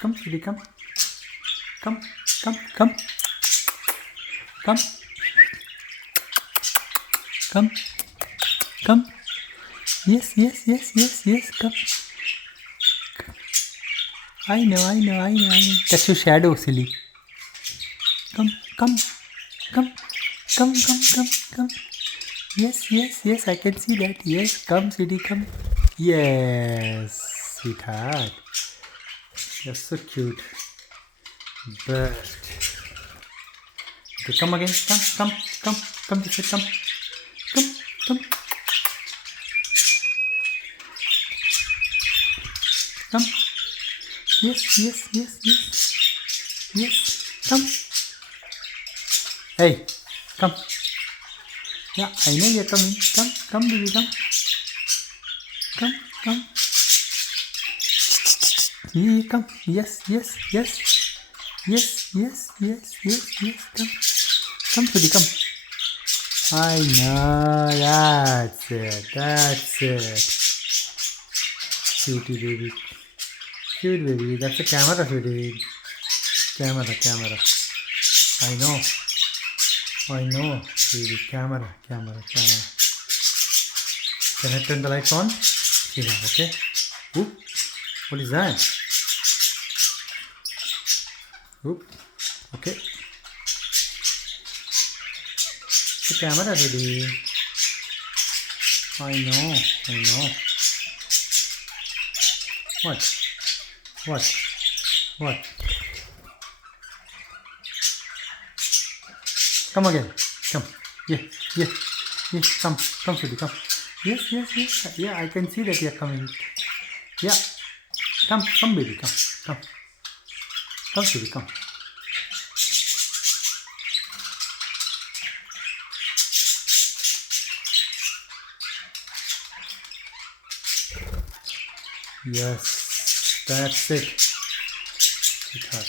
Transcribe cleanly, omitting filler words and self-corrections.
Come, sweetie, come. Come, come, come. Come. Come. Come. Yes, yes, yes, yes, yes, come. I know. That's your shadow, silly. Come, come, come, come, come, come, come. Yes, yes, yes, I can see that. Yes, come, sweetie, come. Yes, sweetheart. You're so cute. But okay, come again. Come this way. Come. Come. Yes. Come. Hey, come. Yeah, I know you're coming. Come, baby, come. Come. Yeah, come. Yes. Come, sweetie, come. I know. That's it. Cutie baby. Cute baby. That's a camera, sweetie. Camera. I know, baby. Camera. Can I turn the lights on? Yeah, okay. Oop. What is that? Oop. Okay. The camera ready. I know. What? Come again. Come. Yeah. Come, sweetie, come. Yes. Yeah, I can see that you're coming. Yeah. Come, baby, come. Come, sweetie, come. Yes, that's it. Sweetheart.